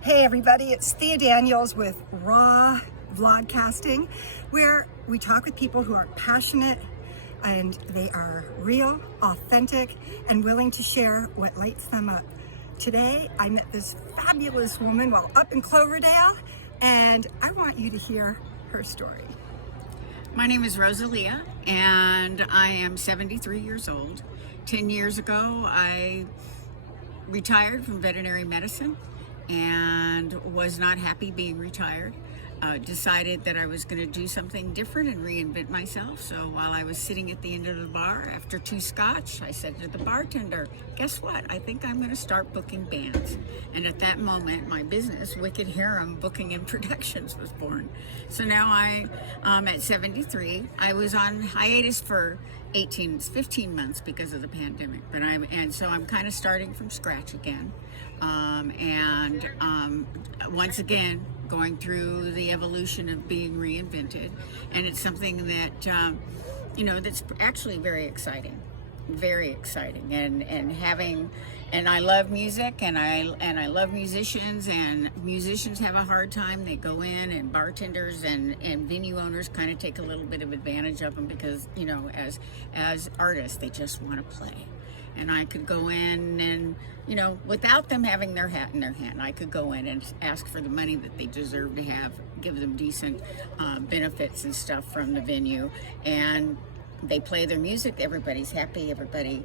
Hey everybody, it's Thea Daniels with R.A.W.Vlogcasting, where we talk with people who are passionate and they are real, authentic, and willing to share what lights them up. Today, I met this fabulous woman while up in Cloverdale, and I want you to hear her story. My name is RosaLea, and I am 73 years old. 10 years ago, I retired from veterinary medicine and was not happy being retired. Decided that I was going to do something different and reinvent myself. So while I was sitting at the end of the bar after 2 scotch, I said to the bartender, guess what? I think I'm going to start booking bands. And at that moment, my business, Wicked Harem Booking and Productions, was born. So now at 73, I was on hiatus for 15 months because of the pandemic. So I'm kind of starting from scratch again. Once again, going through the evolution of being reinvented, and it's something that that's actually very exciting, and I love music, and I love musicians, and musicians have a hard time. They go in, and bartenders and venue owners kind of take a little bit of advantage of them because as artists they just want to play. And I could go in and, without them having their hat in their hand, I could go in and ask for the money that they deserve to have, give them decent benefits and stuff from the venue. And they play their music, everybody's happy, everybody,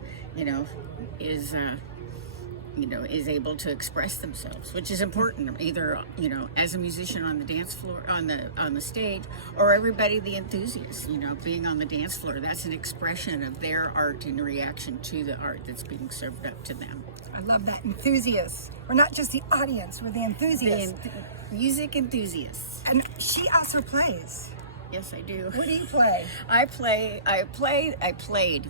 is able to express themselves, which is important, either, as a musician on the dance floor, on the stage, or everybody, the enthusiasts, being on the dance floor. That's an expression of their art in reaction to the art that's being served up to them. I love that, enthusiasts. We're not just the audience, we're the enthusiasts. Music enthusiasts. And she also plays. Yes, I do. What do you play? I played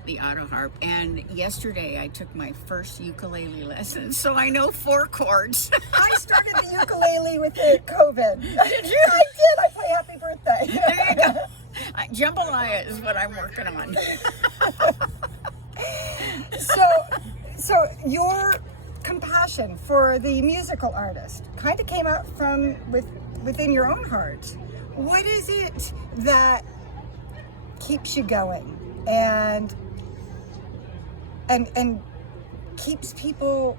the auto harp, and yesterday I took my first ukulele lesson, so I know 4 chords. I started the ukulele with COVID. Did you? I did. I play Happy Birthday. There you go. Jambalaya is what I'm working on. So your compassion for the musical artist kind of came out from within your own heart. What is it that keeps you going and keeps people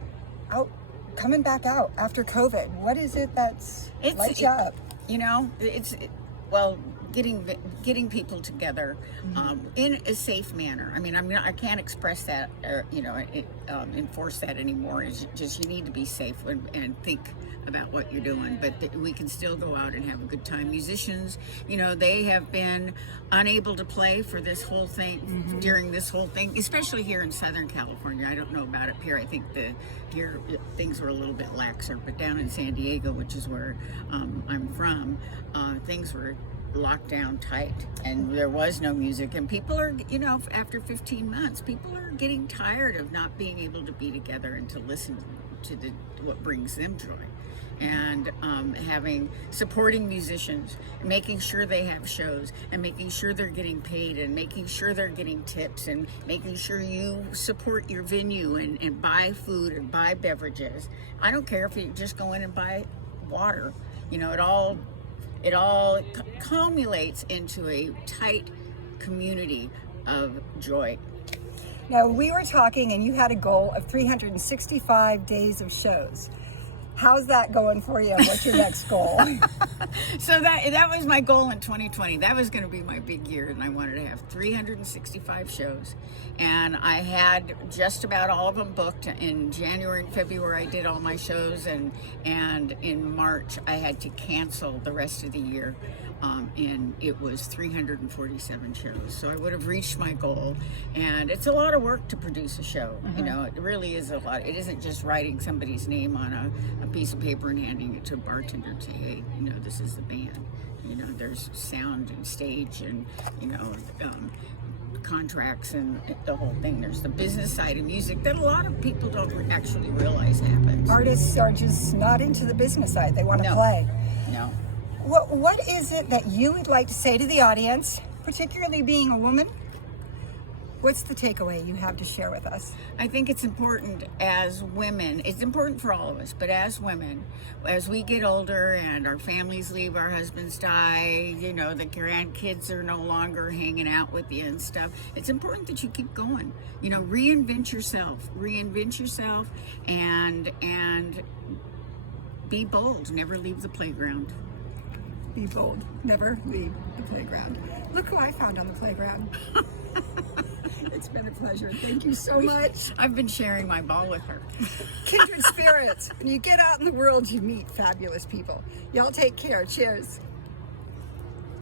coming back out after COVID? What is it that's lights you up? Getting people together in a safe manner. I mean, I can't express that or enforce that anymore. It's just you need to be safe and think about what you're doing, but we can still go out and have a good time. Musicians, they have been unable to play for this whole thing, during this whole thing, especially here in Southern California. I don't know about up here. I think here things were a little bit laxer, but down in San Diego, which is where I'm from, things were locked down tight, and there was no music, and people are, after 15 months, people are getting tired of not being able to be together and to listen to what brings them joy. And supporting musicians, making sure they have shows, and making sure they're getting paid, and making sure they're getting tips, and making sure you support your venue and buy food and buy beverages. I don't care if you just go in and buy water. It all culminates into a tight community of joy. Now, we were talking, and you had a goal of 365 days of shows. How's that going for you? What's your next goal? So that was my goal in 2020. That was going to be my big year, and I wanted to have 365 shows. And I had just about all of them booked. In January and February, I did all my shows, and in March, I had to cancel the rest of the year. And it was 347 shows. So I would have reached my goal. And it's a lot of work to produce a show. It really is a lot. It isn't just writing somebody's name on a piece of paper and handing it to a bartender and say, hey, this is the band. There's sound and stage and, contracts and the whole thing. There's the business side of music that a lot of people don't actually realize happens. Artists are just not into the business side. They want to play. No. What is it that you would like to say to the audience, particularly being a woman, What's the takeaway you have to share with us? I think it's important as women, it's important for all of us, but as women, as we get older and our families leave, our husbands die, you know, the grandkids are no longer hanging out with you and stuff, it's important that you keep going. You know, reinvent yourself and be bold, never leave the playground. Be bold, never leave the playground. Look who I found on the playground. It's been a pleasure. Thank you so much. I've been sharing my ball with her. Kindred spirits. When you get out in the world, you meet fabulous people. Y'all take care. Cheers.